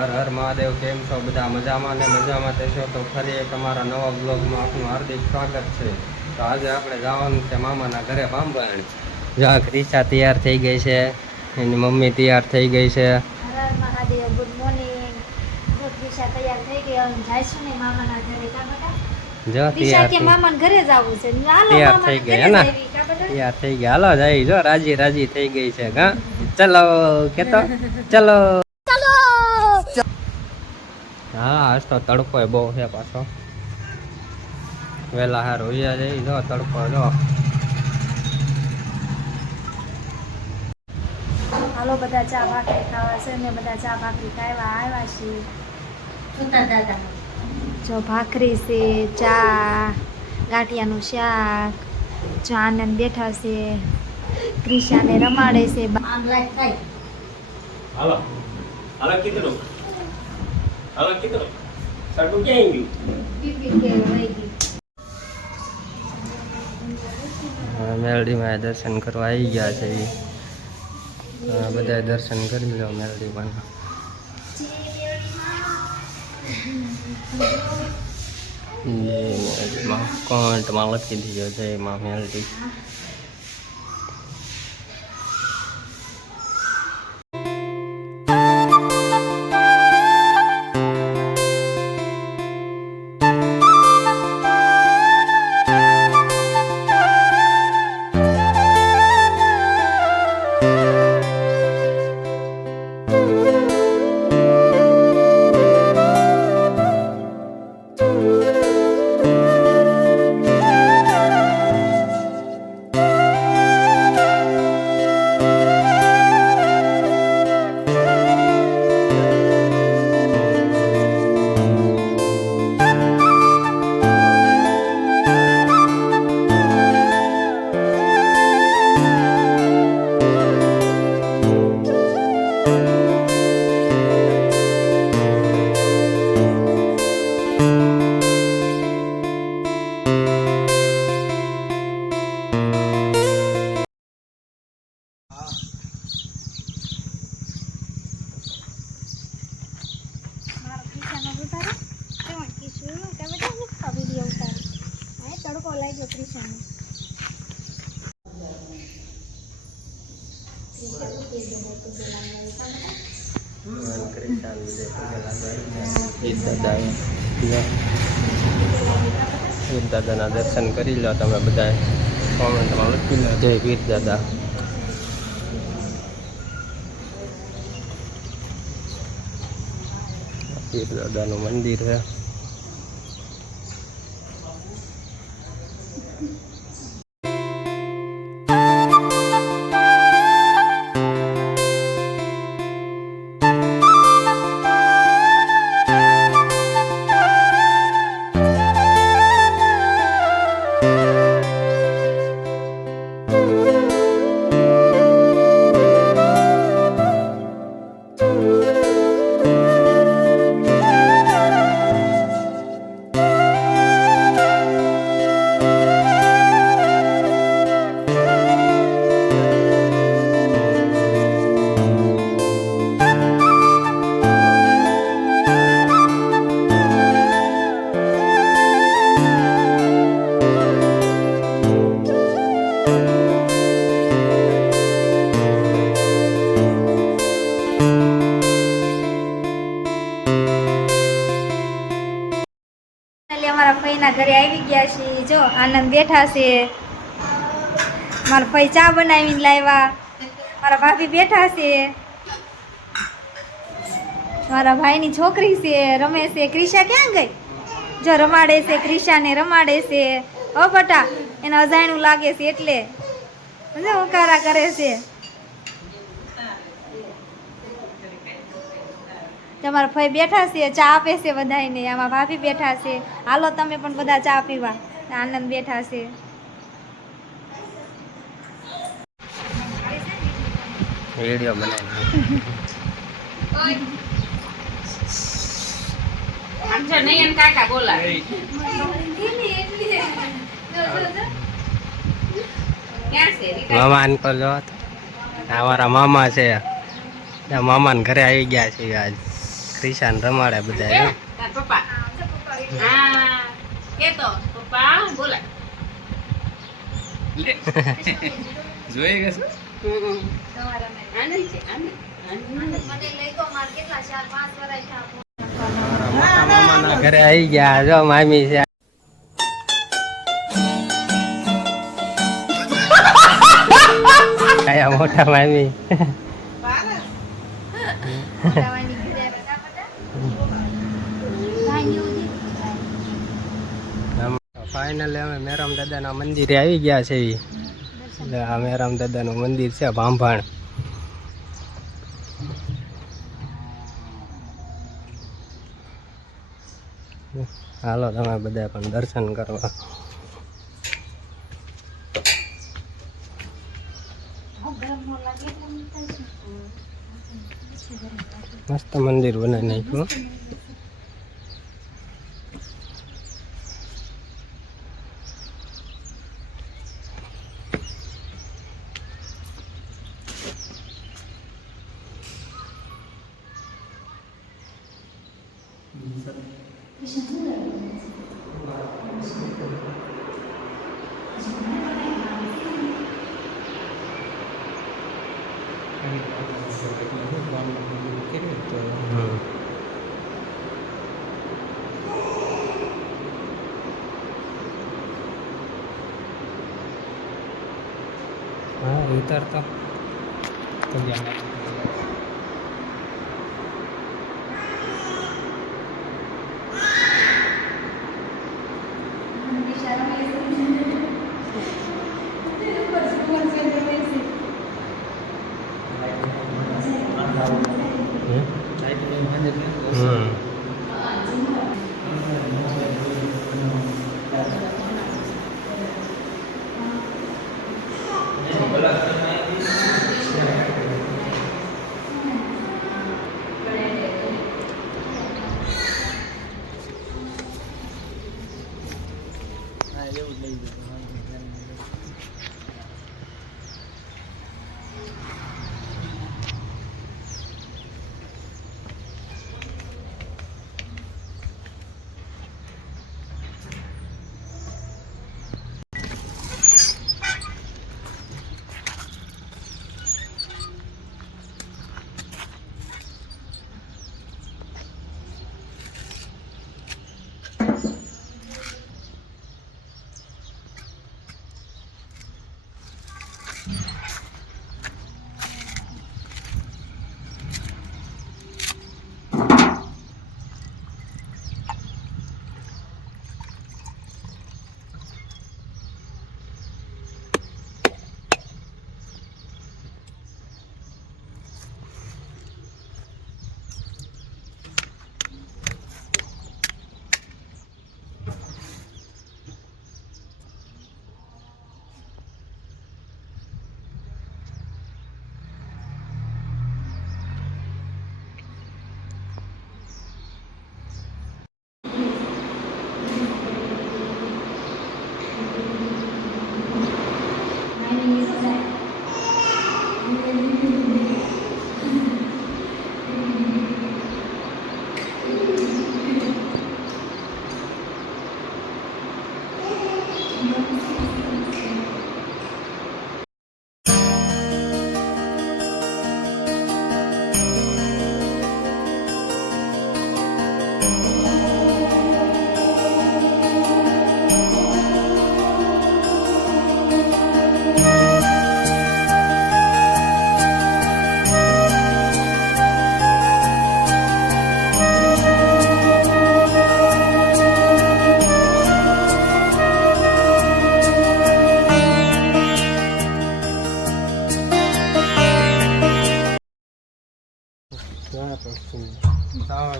હર હર મહાદેવ. કેમ છો બધા? મજામાં ને મજામાં થશો તો ફરી એક અમારા નવા બ્લોગમાં આપનું હાર્દિક સ્વાગત છે. તો આજે આપણે જવાનું છે મામાના ઘરે બાંબાણ. જ્યાં ક્રિશા તૈયાર થઈ ગઈ છે, એની મમ્મી તૈયાર થઈ ગઈ છે. હર હર મહાદેવ. Good morning. ક્રિશા તૈયાર થઈ ગઈ, હવે જઈશું ને મામાના ઘરે. કા બેટા? જો ક્રિશા કે મામાના ઘરે જ આવું છે. હાલો તૈયાર થઈ મામાના ગઈ ઘરે હે ને? જઈવી. કા બેટા? તૈયાર થઈ ગયા. હાલો જાય. જો રાજી રાજી થઈ ગઈ છે. હા ચલો કેતો ચલો. હા આજ તો તડકો બહુ છે પાછો. વેલા હાર હોઈયા જઈ. જો તડકો જો. હાલો બધા ચા ભાખરી ખાવા છે ને, બધા ચા ભાખરી ખાવા આવ્યા છીએ. જો ભાખરી છે, ચા, ગાંઠિયાનું શાક. જો આનંદ બેઠા છે, ક્રિશાને રમાડે છે. હાલો હાલો કીધું હાલો કીધું સરડું ક્યાં ગયું? મેલડીમાં દર્શન કરવા આવી ગયા છે. બધા દર્શન કરી લો મેલડીમાં. કોમેન્ટમાં લખી દીધો જય માં મેલડી. તડકો લાગ્યો ક્રિશાને. દાદાના દર્શન કરી લો તમે બધા. કોમેન્ટમાં લખી લો જય વીર દાદા. વીર દાદાનું મંદિર છે. અમારા ફઈના ઘરે આવી ગયા છીએ. જો આનંદ બેઠા છે. મારા ફઈ ચા બનાવીને લાવ્યા. મારા ભાભી બેઠા છે. મારા ભાઈની છોકરી છે, રમે છે. ક્રિશા ક્યાં ગઈ? જો રમાડે છે, ક્રિશાને રમાડે છે. ઓ બટા, એને અજાણ્યું લાગે છે એટલે જો ઉકારા કરે છે. તમારા ભાઈ બેઠા છે, ચા આપે છે બધાને. આમાં ભાભી બેઠા છે. હાલો તમે પણ બધા ચા પીવા. આનંદ બેઠા છે. વિડીયો બનાવી કાકા બોલા મામા પર જો અમારા મામા છે. મામા ને ઘરે આવી ગયા છે આજ. ક્રિશાન રમાડે બધા એ, તાર પપ્પા હા કેતો પપ્પા બોલાય જોઈ ગયો આનંદ છે આનંદ મોટા મામાના ઘરે આવી ગયા જો મામી છે આયા મોટા મામી ફાઇનલી અમે મેરામ દાદાના મંદિરે આવી ગયા છે એટલે આ મેરામ દાદાનું મંદિર છે ભાંભાણ. હાલો તમે બધા પણ દર્શન કરવા. મસ્ત મંદિર બનાવી નાખ્યું. હા ઉતરતો તો ગયા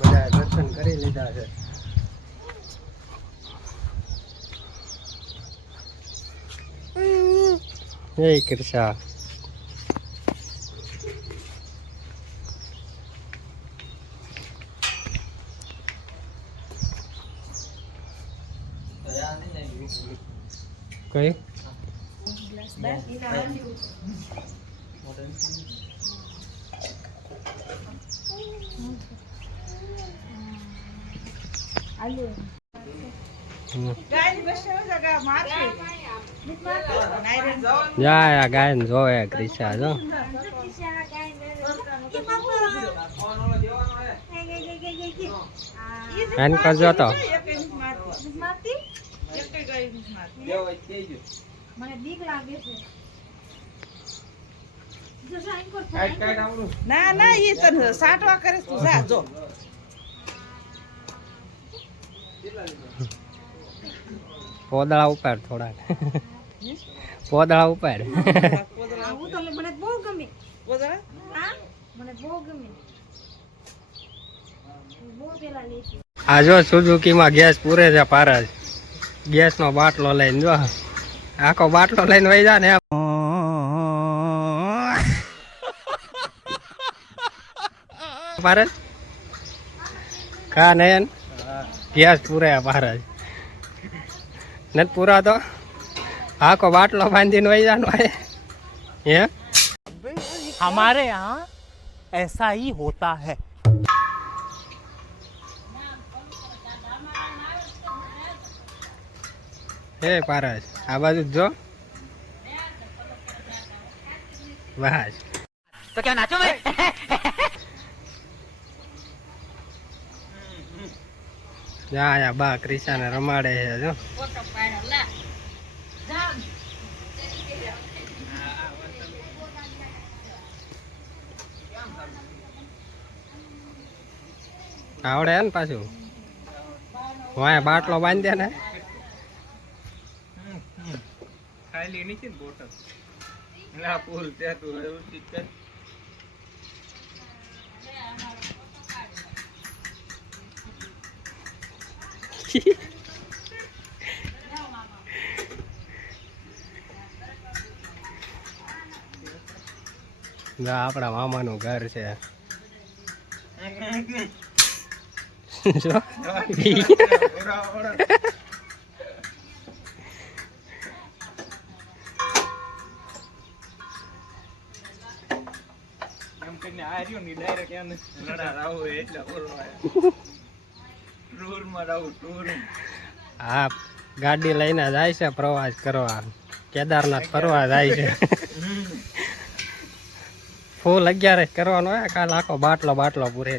બધા દર્શન કરી લીધા છે. જય કૃષ્ણ. કઈ આલુ જા ગાય ને જોવે ક્રિશા જો એન કરજો તો મને બીક લાગે છે જો સાઈન પર ના ના એ તને સાટવા કરે તું જા જો પોદળા ઉપર થોડા પોદળા ઉપર હું તો મને બહુ ગમે બોધરા હા મને બહુ ગમે બહુ પેલા લેતી આ જો સુઝુકીમાં ગેસ પૂરે છે પારસ ગેસનો બાટલો લઈને જો આખો બાટલો લઈને વહી જા ને પારસ કા નયન ગેસ પૂરે પારસ નથી પૂરા તો આખો બાટલો બાંધીને વહી જાનો હે हमारे यहाँ ऐसा ही होता है। હે પારસ આ બાજુ જો બસ तो क्या नाचो मैं? જા આયા બા ક્રિશાને રમાડે છે જો આવડે ને પાછું વાય બાટલો બાંધી દે ને ખાલી નીચે ને બોટલ ના ફૂલ ત્યાં તું ઉચિત કર આપણા મામાનું ઘર છે જો એમ કરીને આ રહ્યો ને ડાયરેક્ટ એને લડા રાવું એટલે ઓરો ટૂરમાં રાવું ટૂર હા ગાડી લઈને જાય છે પ્રવાસ કરવા કેદારનાથ ફરવા જાય છે ફૂલ 11 કરવાનો હોય કાલ આખો બાટલો પૂરે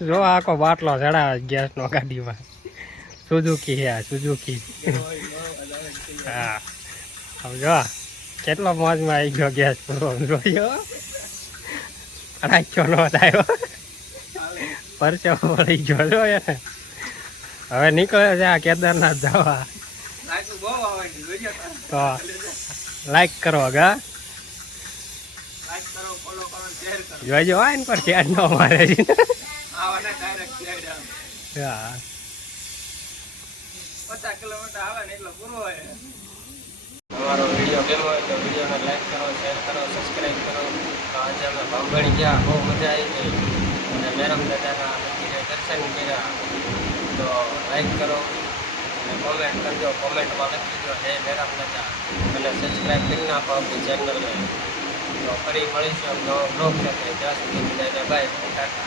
જો આખો બાટલો ચડાવે ગેસનો ગાડીમાં સુઝુકી છે સુઝુકી હા હવે જો કેટલો મોજમાં આવી ગયો ગેસ પૂરો જોયો રાખ્યો નો થાય પરસે પડી ગયો જો એને હવે નીકળે છે આ કેદારનાથ જવા લાગુ બહુ આવવાની જોજો તો લાઈક કરો ગા લાઈક કરો ફોલો કરો શેર કરો જોઈજો હોય ને પર શેર ન મારે આવાને ડાયરેક્ટ શેર આવ હા 50 કિલોમીટર આવે ને એટલે પૂરો હોય તમારો વિડીયો ગમ્યો હોય તો વિડીયોને લાઈક કરો શેર કરો સબસ્ક્રાઈબ કરો તો આજે અમે ભાંભણી ગયા બહુ મજા આવી ગઈ અને મેરમ દાદાના મંદિરે દર્શન કર્યા તો લાઈક કરો અને કોમેન્ટ કરજો કોમેન્ટમાં લખી દો જય મેરમ દાદા અને સબસ્ક્રાઈબ કરી નાખો આપણી ચેનલને તો ફરી મળીશું નવો બ્લોગ સાથે ત્યાં સુધી બધાને બાય ટાટા